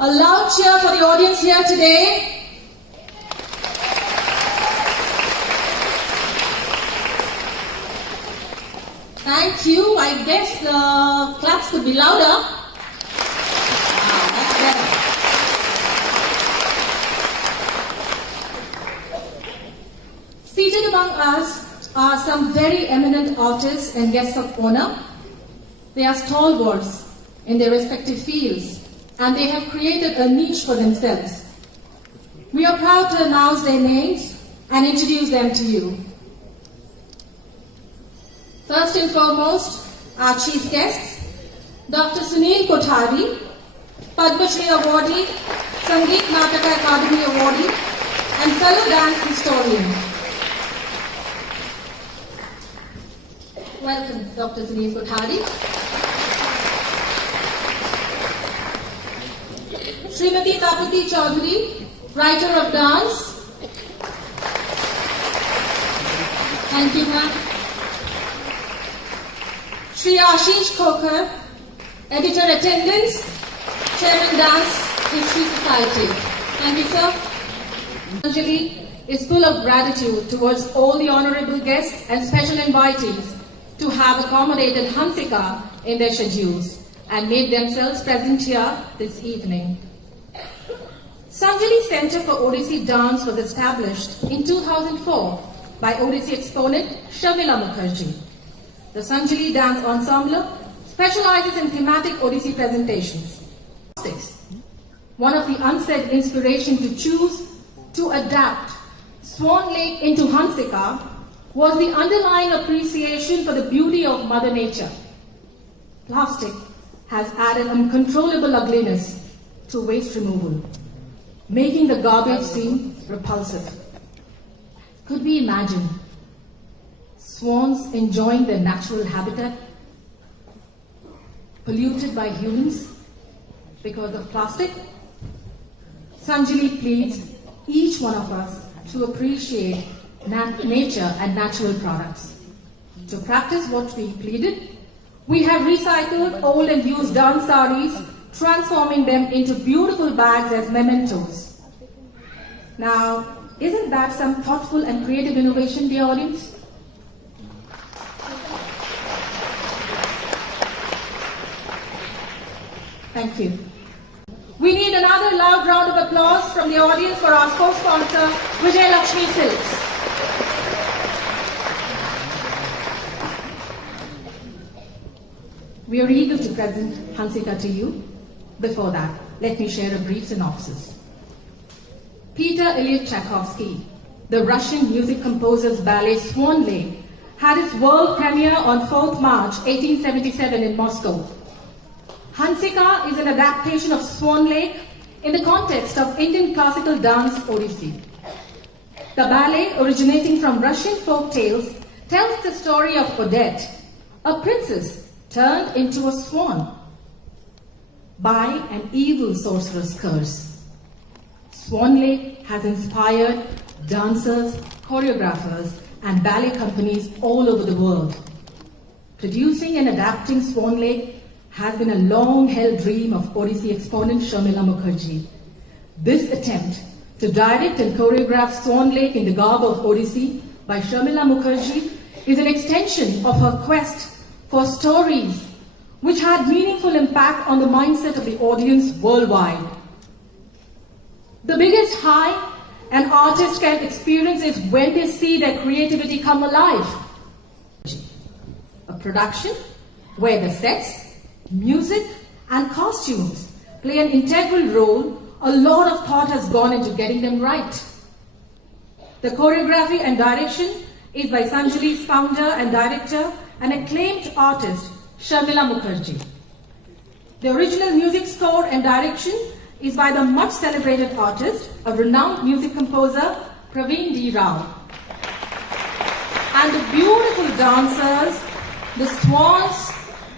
A loud cheer for the audience here today. Thank you. I guess the claps could be louder. That's better. Seated among us are some very eminent artists and guests of honor. They are stalwarts in their respective fields, and they have created a niche for themselves. We are proud to announce their names and introduce them to you. First and foremost, our chief guests, Dr. Sunil Kothari, Padma Shri Awardee, Sangeet Nataka Academy Awardee, and fellow dance historian. Welcome, Dr. Sunil Kothari. Srimati Tapati Chaudhary, writer of dance. Thank you, ma'am. Shri Ashish Khokar, editor attendance, chairman dance history society. Thank you, sir. Anjali is full of gratitude towards all the honorable guests and special invitees to have accommodated Hansika in their schedules and made themselves present here this evening. Sanjali Center for Odissi Dance was established in 2004 by Odissi exponent Sharmila Mukherjee. The Sanjali Dance Ensemble specializes in thematic Odissi presentations. One of the unsaid inspiration to choose to adapt Swan Lake into Hansika was the underlying appreciation for the beauty of Mother Nature. Plastic has added uncontrollable ugliness to waste removal, making the garbage seem repulsive. Could we imagine swans enjoying their natural habitat, polluted by humans because of plastic? Sanjali pleads each one of us to appreciate nature and natural products. To practice what we pleaded, we have recycled old and used dance saris, transforming them into beautiful bags as mementos. Now, isn't that some thoughtful and creative innovation, dear audience? Thank you. We need another loud round of applause from the audience for our co-sponsor, Vijay Lakshmi Silks. We are eager to present Hansika to you. Before that, let me share a brief synopsis. Peter Ilyich Tchaikovsky, the Russian music composer's ballet Swan Lake, had its world premiere on 4th March 1877 in Moscow. Hansika is an adaptation of Swan Lake in the context of Indian classical dance Odissi. The ballet, originating from Russian folk tales, tells the story of Odette, a princess turned into a swan by an evil sorcerer's curse. Swan Lake has inspired dancers, choreographers, and ballet companies all over the world. Producing and adapting Swan Lake has been a long-held dream of Odissi exponent Sharmila Mukherjee. This attempt to direct and choreograph Swan Lake in the garb of Odissi by Sharmila Mukherjee is an extension of her quest for stories which had meaningful impact on the mindset of the audience worldwide. The biggest high an artist can experience is when they see their creativity come alive. A production where the sets, music, and costumes play an integral role. A lot of thought has gone into getting them right. The choreography and direction is by Sanjali's founder and director, an acclaimed artist, Sharmila Mukherjee. The original music score and direction is by the much celebrated artist, a renowned music composer, Praveen D. Rao. And the beautiful dancers, the swans,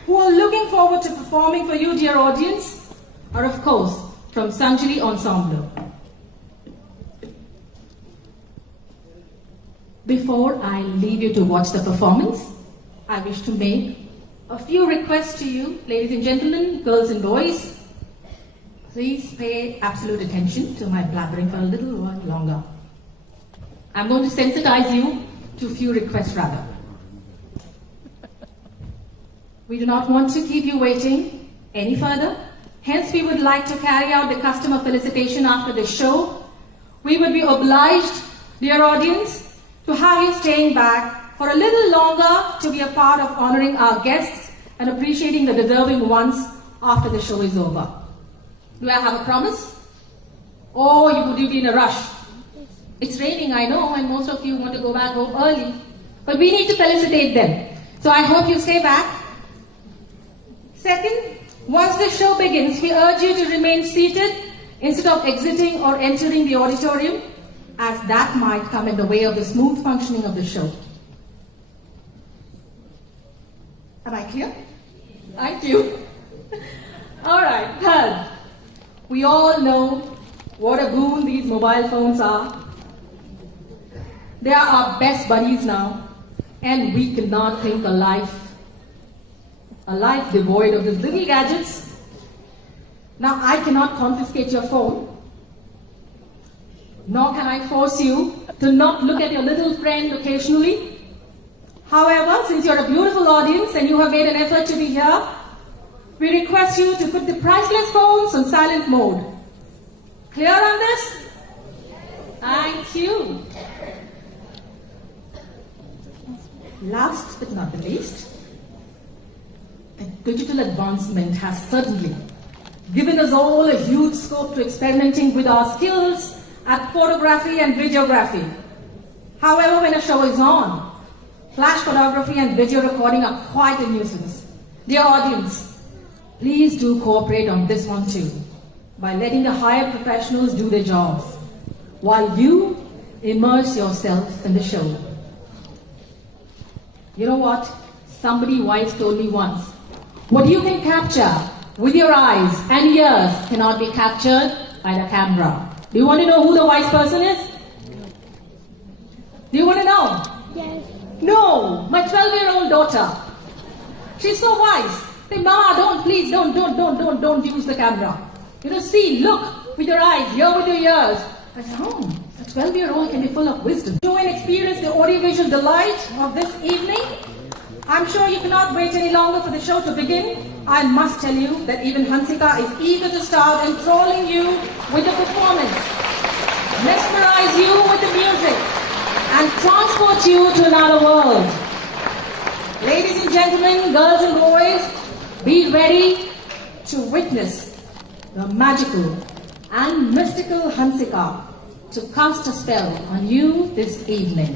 who are looking forward to performing for you, dear audience, are of course from Sanjali Ensemble. Before I leave you to watch the performance, I wish to make a few requests to you, ladies and gentlemen, girls and boys. Please pay absolute attention to my blabbering for a little while longer. I'm going to sensitize you to a few requests rather. We do not want to keep you waiting any further. Hence, we would like to carry out the customer felicitation after the show. We would be obliged, dear audience, to have you staying back for a little longer to be a part of honoring our guests and appreciating the deserving ones after the show is over. Do I have a promise? Or would you be in a rush? It's raining, I know, and most of you want to go back home early. But we need to felicitate them. So I hope you stay back. Second, once the show begins, we urge you to remain seated instead of exiting or entering the auditorium, as that might come in the way of the smooth functioning of the show. Am I clear? Thank you. All right, third. We all know what a boon these mobile phones are. They are our best buddies now, and we cannot think a life devoid of these little gadgets. Now, I cannot confiscate your phone, nor can I force you to not look at your little friend occasionally. However, since you're a beautiful audience and you have made an effort to be here, we request you to put the priceless phones on silent mode. Clear on this? Thank you. Last but not the least, the digital advancement has certainly given us all a huge scope to experimenting with our skills at photography and videography. However, when a show is on, flash photography and video recording are quite a nuisance. Dear audience, please do cooperate on this one too, by letting the higher professionals do their jobs, while you immerse yourself in the show. You know what? Somebody wise told me once, what you can capture with your eyes and ears cannot be captured by the camera. Do you want to know who the wise person is? Do you want to know? Yes. No, my 12-year-old daughter. She's so wise. Say, Ma, don't use the camera. You know, see, look with your eyes, hear with your ears. I said, a 12-year-old can be full of wisdom. Show and experience the audiovisual delight of this evening. I'm sure you cannot wait any longer for the show to begin. I must tell you that even Hansika is eager to start enthralling you with the performance, mesmerize you with the music, and transport you to another world. Ladies and gentlemen, girls and boys, be ready to witness the magical and mystical Hansika to cast a spell on you this evening.